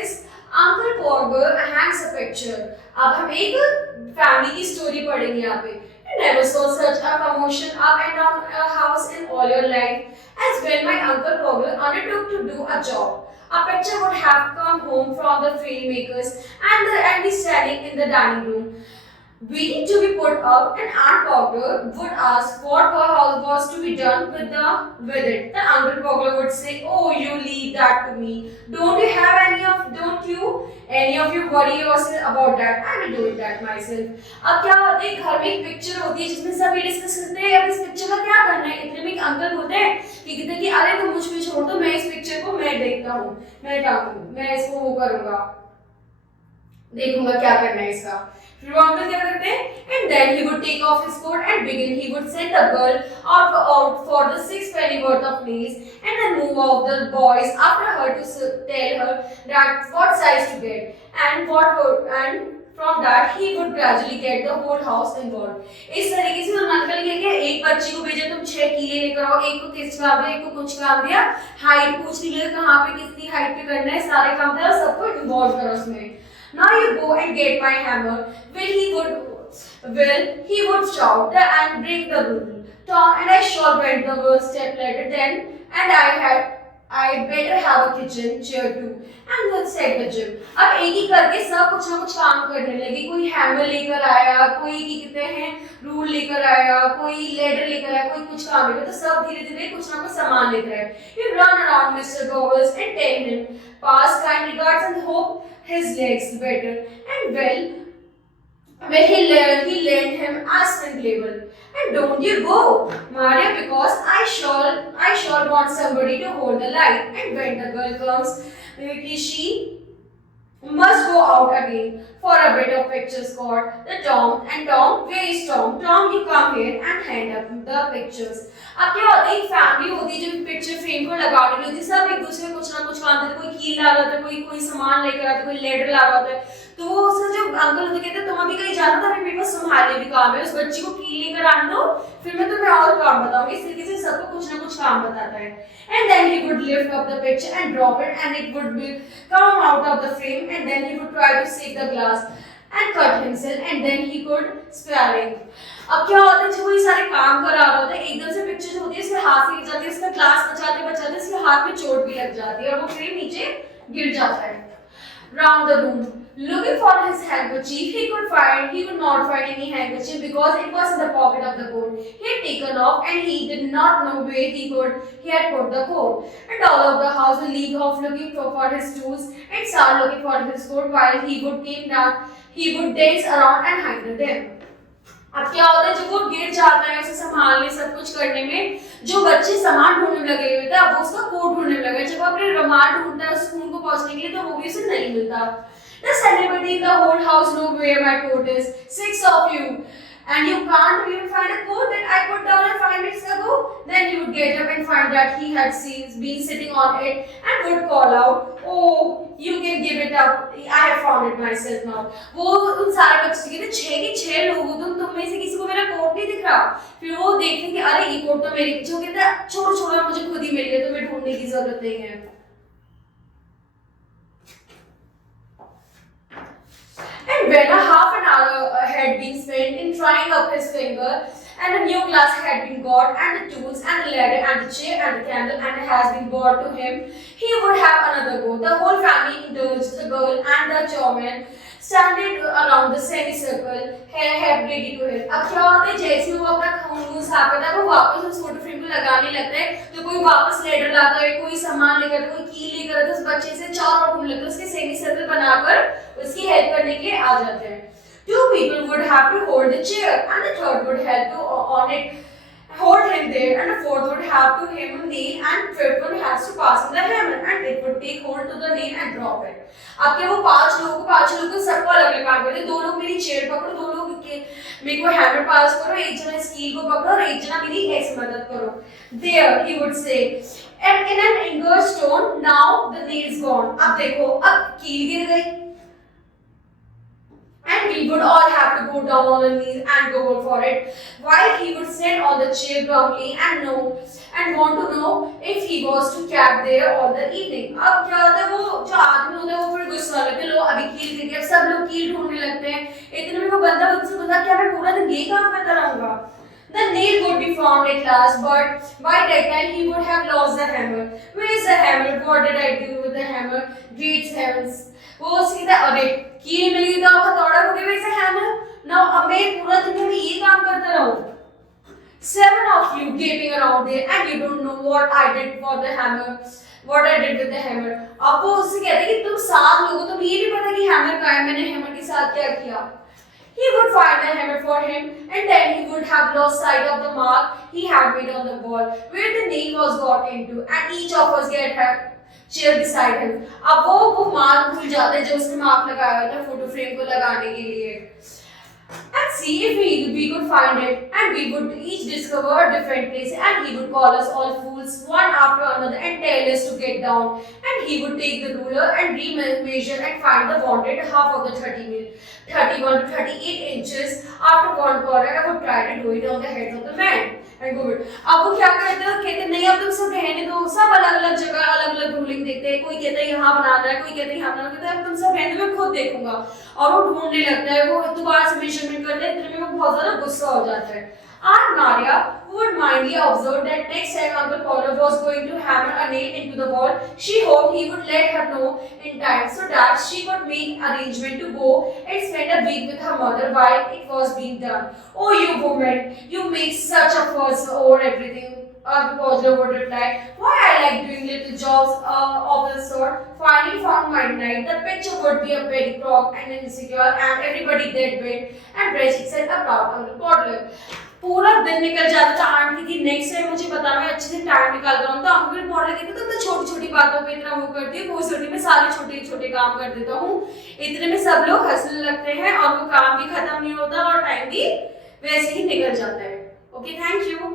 is Uncle Porter hangs a picture. अब हम एक फैमिली की स्टोरी पढ़ेंगे यहाँ पे. You never saw such a commotion up and down a house in all your life as when my Uncle Porter undertook to do a job. A picture would have come home from the filmmakers and be standing in the dining room, waiting to be put up, and Aunt Porter would ask what was to be done with it. The Uncle Porter would say, "Oh, you leave that to me. Don't you any of you worry yourself about that? I will do it that myself." अब क्या होता है, घर में एक picture होती है जिसमें सब ये डिस्कस करते हैं अब इस पिक्चर का क्या करना है. इतने में एक अंकल होते हैं कि कहते हैं कि अरे तुम मुझ पे छोड़ दो, मैं इस पिक्चर को मैं देखता हूँ, मैं इसको वो करूंगा, देखूंगा क्या करना है इसका. फिर वो अंकल क्या करते हैं, and then he would take off his coat and begin. He would send the girl out for the 6 penny worth of lace and then move off the boys after her to tell her that what size to get and from that he would gradually get the whole house involved. इस तरीके से उन uncle ने क्या, एक बच्ची को भेजा, तुम 6 कीले लेकर आओ, एक को किस काम दिया, एक को कुछ काम दिया, हाइट पूछ लिया कहाँ पे कितनी हाइट पे करना है, सारे काम दिया, सबको इन्वॉल्व करो उसमें. Now you go and get my hammer. He would shout and bring the rule. Tom and I shall went the first step later then, and I better have a kitchen chair too. And then said the Jim. अब एक ही करके सब कुछ ना कुछ काम करने लगे. कोई हैमर लेकर आया, कोई की कहते हैं रूल लेकर आया, कोई लेडर लेकर आया, कोई कुछ काम लेकर, तो सब धीरे धीरे कुछ ना कुछ सामान लेकर आए. You run around Mr. Bowers and tell him pass kind regards and hope his legs better. And well he lent him a sprint label. And don't you go, Maria, because I sure want somebody to hold the light. And when the girl comes, she must go out again for a bit of pictures called the Tom. And Tom, where is Tom? Tom, you come here and hand up the pictures. अब क्या होता है, एक family होती है जो picture frame को लगाने होती है, सब एक दूसरे में कुछ ना कुछ काम करते, कोई कील ला रहा होता है, कोई सामान लेकर आता है, कोई लेटर ला रहा होता है. तो वो उसका जो अंकल होते कहते हैं तुम अभी कहीं जाना था, अभी मेरे पास तुम्हारे भी काम है, उस बच्ची को कील लेकर आने दो, फिर मैं तुम्हें और काम बताऊंगी. इस तरीके से सबको कुछ ना कुछ काम बताता है. And then he would lift up the picture and drop it, and it would come out of the frame, and then he would try to shake the glass and cut himself, and then he could sparring. अब क्या होता है, जब वो ये सारे काम कर रहा होता है, एकदम से पिक्चर होती है, इसके हाथ से गिर जाती है, इसका ग्लास बचाते इसके हाथ में चोट भी लग जाती है और वो फ्रेम नीचे गिर जाता है. Round the room, looking for his handkerchief, he could not find any handkerchief because it was in the pocket of the coat. He had taken off and he did not know where he had put the coat. And all of the house would leave off looking for his tools and start looking for his coat while he would dance around and hide them. अब क्या होता है, जब वो गिर जाता है उसे संभालने सब कुछ करने में, जो बच्चे सामान ढूंढने में लगे हुए थे अब वो उसका कोट ढूंढने में लगे. जब वो अपने रुमाल ढूंढता है स्कूल को पहुंचने के लिए तो वो भी उसे नहीं मिलता. Does anybody in the whole house know where my coat is? 6 of you. And you can't even find a coat that I put down 5 minutes ago? Then he would get up and find that he had been sitting on it and would call out, "Oh, you can give it up. I have found it myself now." वो उन सारे बच्चे कहते 6 के 6 लोग हो तुम में से किसी को मेरा कोट नहीं दिख रहा. फिर वो देखते कि अरे ये कोट तो मेरे पीछे, कहते छोड़ो मुझे खुद ही मिल गया, तुम्हें ढूंढने की जरूरत नहीं है. And when a half an hour had been spent in trying up his finger, and a new glass had been got, and the tools, and the ladder, and the chair, and the candle, and it has been brought to him, he would have another go. The whole family indulged, the girl and the choirman standing around the semicircle, hair ready to help. अब क्या होता है, जैसे वो अपना खून साफ करता है, वो वापस उस फोटो फ्रेम को लगाने लगता है, तो कोई वापस लेटर लाता है, कोई सामान लेकर आता है, कोई की लेकर आता है, उस बच्चे से चार और ढूंढ लेकर उसके सेमीसर्कल बनाकर उसकी हेल्प करने के लिए आ जाते हैं. 2 people would have to hold the chair, and the third would help to on it, hold him there, and the fourth would have to hem a nail, and fifth one has to pass in the hammer, and it would take hold to the nail and drop it. अब क्या वो पांच लोगों को सबको अलग अलग काम करते हैं. 2 लोग मेरी चेयर पकड़ो, 2 लोग मेरे को हैमर पास करो, एक जना स्कील को पकड़ो और एक जना मेरी ऐसे मदद करो. There he would say, and in an English tone, now the nail is gone. अब देखो, अब कील गिर गई. And we would all have to go down on our knees and go for it, while he would sit on the chair grumbly and want to know if he was to camp there all the evening. अब क्या होता है, वो जो आदमी होता है वो फिर मतलब क्या मैं पूरा दिन ये काम करता रहूंगा? The nail would be found at last, but by that time he would have lost the hammer. Where is the hammer? What did I do with the hammer? Great heavens! वो सीधा अरे कील मिल गई तो हथौड़ा हो गया वैसे hammer. Now अब मैं पूरा दिन में ये काम करता रहूं. 7 of you gaping around there and you don't know what I did for the hammer. What I did with the hammer. अब वो उससे कहते हैं कि तुम 7 लोगों तुम ये नहीं पता कि hammer कहाँ है, मैंने hammer के साथ क्या किया. He would find the hammer for him, and then he would have lost sight of the mark he had made on the wall, where the nail was got into, and each of us get her chair beside him. अब वो mark भूल जाते हैं जो उसने mark लगाया था photo frame को लगाने के लिए. And see if we could find it, and we would each discover a different place, and he would call us all fools one after another and tell us to get down, and he would take the ruler and re-measure and find the wanted half of the 31 to 38 inches. After one corner, I would try to do it on the head of the man. And go it. अब वो क्या करते हैं? कहते नहीं अब तुम सब रहने दो, सब अलग अलग जगह अलग अलग रूलिंग देखते हैं. कोई कहता है यहाँ बनाना है, कोई कहता है यहाँ बनाना है, कहता है अब तुम सब रहने दो मैं खुद देखूंगा. और वो ढूंढने लगता है, वो दोबारा से मेजरमेंट करते हैं, इतने में वो बहुत ज्यादा गुस्सा हो जाता है. Aunt Maria, who would mindly observe that next time Uncle Paula was going to hammer a nail into the wall, she hoped he would let her know in time so that she could make arrangement to go and spend a week with her mother while it was being done. Oh, you woman, you make such a fuss over everything. Uncle Paula would reply, why I like doing little jobs of the sort. Finally found my night. The picture would be a very crooked and insecure and everybody dead bent and rich except a proud Uncle Paula. पूरा दिन निकल जाता था. Aunty की next time मुझे पता मैं अच्छे से टाइम निकाल रहा हूँ तो अंकल मॉडल कहते तो मैं छोटी छोटी बातों पे इतना वो करती हूँ, कोई छोटी में सारे छोटे छोटे काम कर देता हूँ. इतने में सब लोग हंसने लगते हैं और वो काम भी खत्म नहीं होता और टाइम भी वैसे ही निकल जाता है. Okay, thank you.